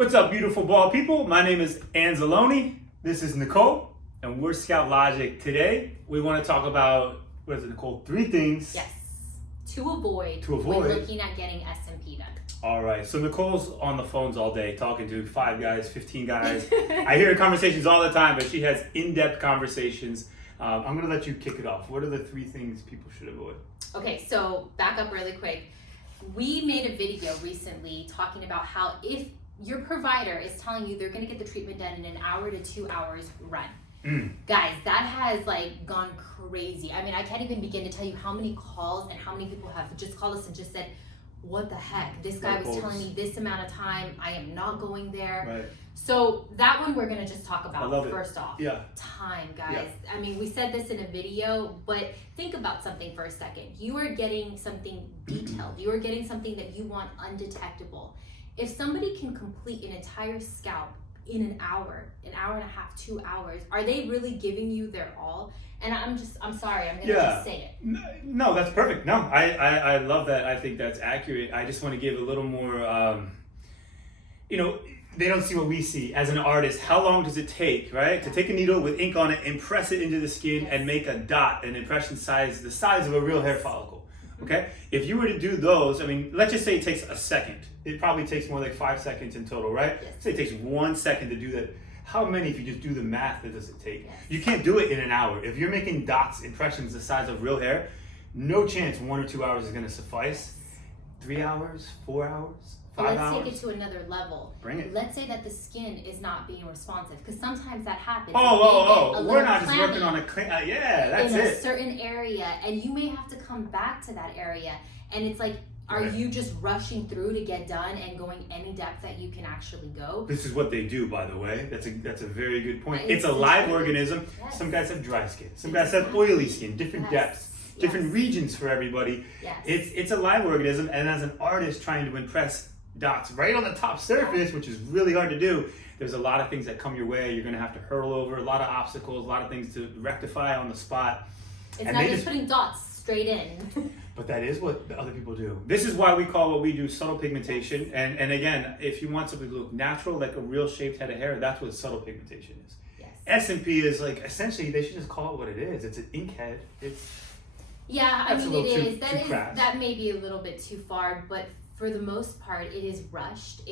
What's up, beautiful bald people? My name is Anzalone. This is Nicole, and we're Scalp Logic. Today, we want to talk about, what is it, Nicole? 3 things. Yes, to avoid when looking at getting SMP done. All right, so Nicole's on the phones all day talking to 5 guys, 15 guys. I hear her conversations all the time, but she has in-depth conversations. I'm going to let you kick it off. What are the 3 things people should avoid? Okay, so back up really quick. We made a video recently talking about how if your provider is telling you they're going to get the treatment done in an hour to 2 hours, run. Guys, that has gone crazy. I mean, I can't even begin to tell you how many calls and how many people have just called us and just said, what the heck? This guy was telling me this amount of time. I am not going there. Right. So that one we're going to just talk about first off. Yeah. Time, guys. Yeah. I mean, we said this in a video, but think about something for a second. You are getting something detailed. You are getting something that you want undetectable. If somebody can complete an entire scalp in an hour and a half, 2 hours, are they really giving you their all? And I'm sorry, I'm gonna just say it. No, that's perfect. No, I love that. I think that's accurate. I just want to give a little more, they don't see what we see as an artist. How long does it take, right? To take a needle with ink on it and press it into the skin and make a dot, an impression size, the size of a real hair follicle. Okay, if you were to do those, I mean, let's just say it takes a second. It probably takes more like 5 seconds in total, right? Yes. Say it takes 1 second to do that. How many, if you just do the math, that does it take? Yes. You can't do it in an hour. If you're making dots, impressions the size of real hair, no chance 1 or 2 hours is going to suffice. 3 hours, 4 hours, 5 hours. Let's take it to another level. Bring it. Let's say that the skin is not being responsive, because sometimes that happens. We're not just working on a clean. That's in it. a certain area, and you may have to come back to that area, and it's like, are you just rushing through to get done and going any depth that you can actually go? This is what they do, by the way. That's a very good point. It's a live organism. Yes. Some guys have dry skin. Some guys have oily skin. Different depths, different regions for everybody. Yes. It's a live organism, and as an artist trying to impress dots right on the top surface, which is really hard to do, there's a lot of things that come your way. You're going to have to hurdle over a lot of obstacles, a lot of things to rectify on the spot. It's not just putting dots straight in. But that is what the other people do. This is why we call what we do subtle pigmentation. And again, if you want something to look natural, like a real shaped head of hair, that's what subtle pigmentation is. Yes. SMP is essentially, they should just call it what it is. It's an ink head. I mean, it is. That may be a little bit too far, but for the most part, it is rushed.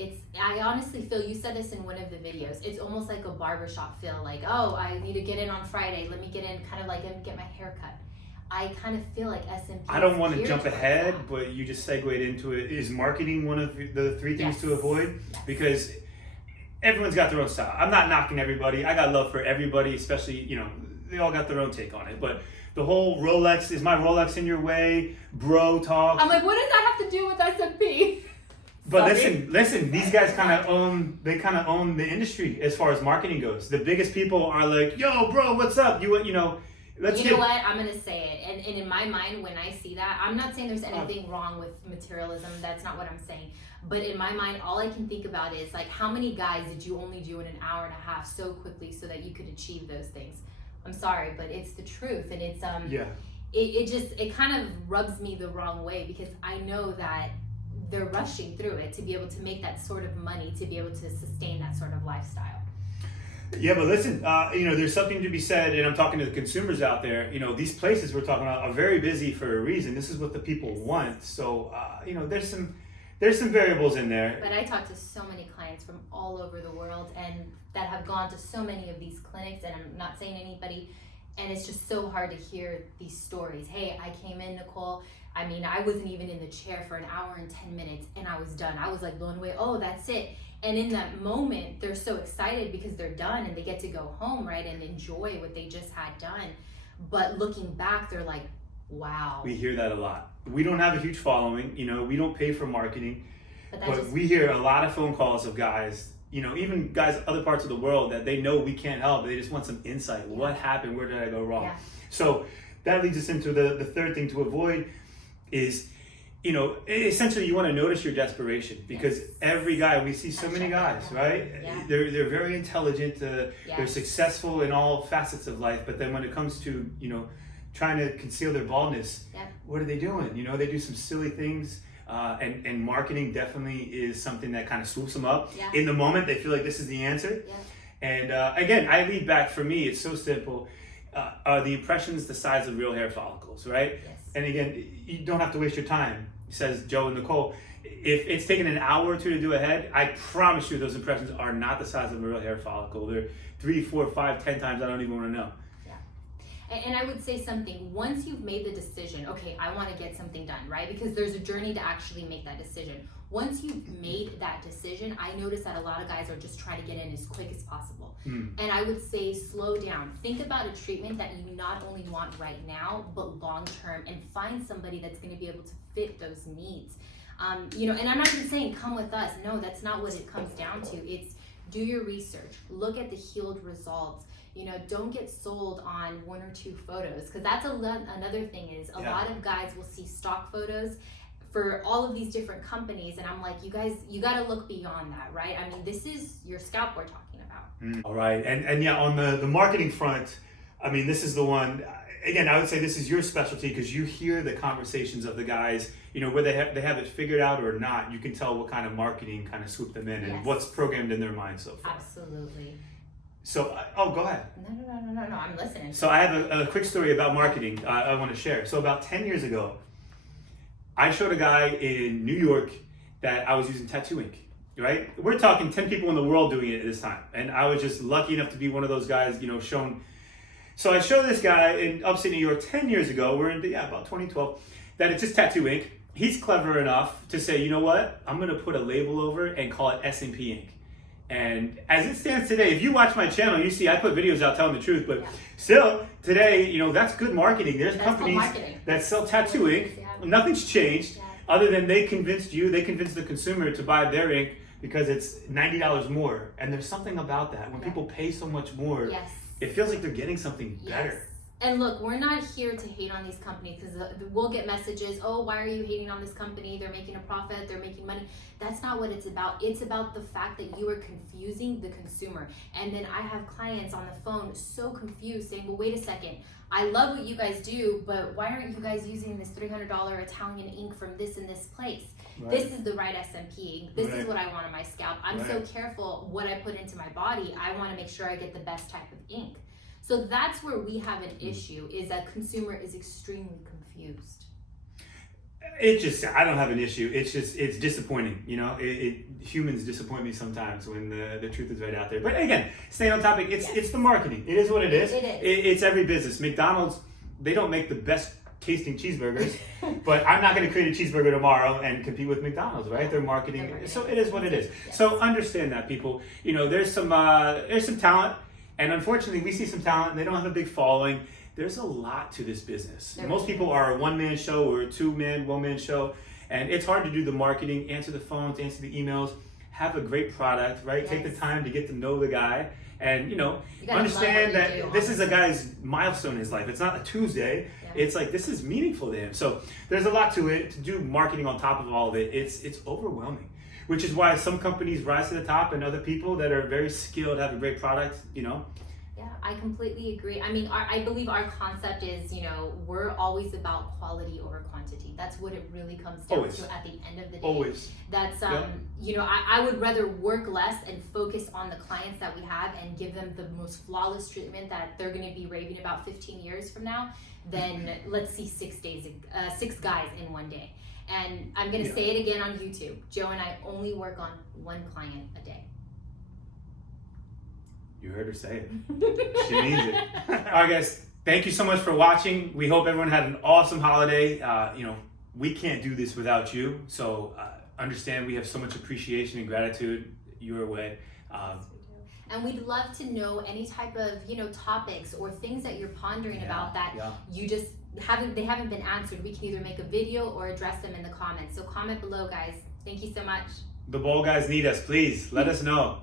I honestly feel, you said this in one of the videos, it's almost like a barbershop feel, like, oh, I need to get in on Friday. Let me get in, kind of like, get my hair cut. I kind of feel like SMP. I don't want to jump ahead, but you just segued into it. Is marketing one of the 3 things to avoid? Yes. Because everyone's got their own style. I'm not knocking everybody. I got love for everybody, especially, they all got their own take on it. But the whole Rolex, is my Rolex in your way, bro talk. I'm like, what does that have to do with SMP? But listen, these guys kind of own the industry as far as marketing goes. The biggest people are like, yo, bro, what's up? You know what? I'm going to say it. And in my mind, when I see that, I'm not saying there's anything wrong with materialism. That's not what I'm saying. But in my mind, all I can think about is, how many guys did you only do in an hour and a half so quickly so that you could achieve those things? I'm sorry, but it's the truth. And it's, it kind of rubs me the wrong way, because I know that they're rushing through it to be able to make that sort of money, to be able to sustain that sort of lifestyle. Yeah, but listen, there's something to be said, and I'm talking to the consumers out there. These places we're talking about are very busy for a reason. This is what the people want. So, there's some variables in there. But I talk to so many clients from all over the world, and that have gone to so many of these clinics, and I'm not saying anybody, and it's just so hard to hear these stories. Hey, I came in, Nicole. I mean, I wasn't even in the chair for an hour and 10 minutes, and I was done. I was blown away. Oh, that's it. And in that moment, they're so excited because they're done and they get to go home, right, and enjoy what they just had done. But looking back, they're like, wow. We hear that a lot. We don't have a huge following. We don't pay for marketing. But we hear a lot of phone calls of guys, even guys other parts of the world, that they know we can't help. They just want some insight. Yeah. What happened? Where did I go wrong? Yeah. So that leads us into the third thing to avoid is, essentially you want to notice your desperation, because every guy, we see so many guys, right? Yeah. They're very intelligent. They're successful in all facets of life. But then when it comes to, trying to conceal their baldness, what are they doing? They do some silly things. And marketing definitely is something that kind of swoops them up. Yeah. In the moment, they feel like this is the answer. Yeah. And again, I lead back, for me, it's so simple. Are the impressions the size of real hair follicles, right? Yes. And again, you don't have to waste your time, says Joe and Nicole. If it's taken an hour or two to do a head, I promise you those impressions are not the size of a real hair follicle. They're 3, 4, 5, 10 times, I don't even want to know. And I would say something, once you've made the decision, okay, I want to get something done, right? Because there's a journey to actually make that decision. Once you've made that decision, I notice that a lot of guys are just trying to get in as quick as possible. And I would say slow down. Think about a treatment that you not only want right now, but long term, and find somebody that's going to be able to fit those needs. You know, and I'm not just saying come with us. No, that's not what it comes down to. It's do your research, look at the healed results. You know, don't get sold on 1 or 2 photos, because that's another thing is a lot of guys will see stock photos for all of these different companies, and I'm like, you guys, you got to look beyond that, right? I mean, this is your scalp we're talking about. All right, and yeah, on the marketing front, I mean, this is the one. Again, I would say this is your specialty, because you hear the conversations of the guys, you know, whether they have it figured out or not. You can tell what kind of marketing kind of swooped them in and what's programmed in their mind so far. Absolutely. So, oh, go ahead. No, I'm listening. So I have a quick story about marketing I want to share. So about 10 years ago, I showed a guy in New York that I was using tattoo ink, right? We're talking 10 people in the world doing it at this time. And I was just lucky enough to be one of those guys, you know, shown. So I showed this guy in upstate New York 10 years ago, we're in, about 2012, that it's just tattoo ink. He's clever enough to say, you know what? I'm going to put a label over and call it SMP ink. And as it stands today, if you watch my channel, you see I put videos out telling the truth, but still today, you know, that's good marketing. There's companies that sell tattoo ink. Nothing's changed other than they convinced the consumer to buy their ink because it's $90 more. And there's something about that. When people pay so much more, it feels like they're getting something better. And look, we're not here to hate on these companies, because we'll get messages, oh, why are you hating on this company? They're making a profit, they're making money. That's not what it's about. It's about the fact that you are confusing the consumer. And then I have clients on the phone so confused saying, well, wait a second. I love what you guys do, but why aren't you guys using this $300 Italian ink from this and this place? This is the right SMP ink. This is what I want on my scalp. I'm so careful what I put into my body. I want to make sure I get the best type of ink. So that's where we have an issue, is that consumer is extremely confused. It just, I don't have an issue. It's just, it's disappointing. You know, humans disappoint me sometimes when the truth is right out there. But again, staying on topic, it's the marketing. It is what it is. It's every business. McDonald's, they don't make the best tasting cheeseburgers, but I'm not going to create a cheeseburger tomorrow and compete with McDonald's, right? They're marketing. So it is what it is. So understand that, people. You know, there's some talent. And unfortunately, we see some talent and they don't have a big following. There's a lot to this business. Most people are a one-man show or a two-man, one-man show. And it's hard to do the marketing, answer the phones, answer the emails, have a great product, right? Take the time to get to know the guy. And, you know, understand that this is a guy's milestone in his life. It's not a Tuesday. It's like, this is meaningful to him. So there's a lot to it. To do marketing on top of all of it, it's overwhelming. Which is why some companies rise to the top and other people that are very skilled, have a great product, you know? Yeah, I completely agree. I mean, I believe our concept is, you know, we're always about quality over quantity. That's what it really comes down to at the end of the day. That's, you know, I would rather work less and focus on the clients that we have and give them the most flawless treatment that they're going to be raving about 15 years from now than let's see 6 guys in one day. And I'm going to say it again on YouTube. Joe and I only work on 1 client a day. You heard her say it. She means it. All right, guys. Thank you so much for watching. We hope everyone had an awesome holiday. You know, we can't do this without you. So understand we have so much appreciation and gratitude your way. And we'd love to know any type of, you know, topics or things that you're pondering about that you just haven't been answered. We can either make a video or address them in the comments. So comment below, guys. Thank you so much. The bald guys need us. Please let us know.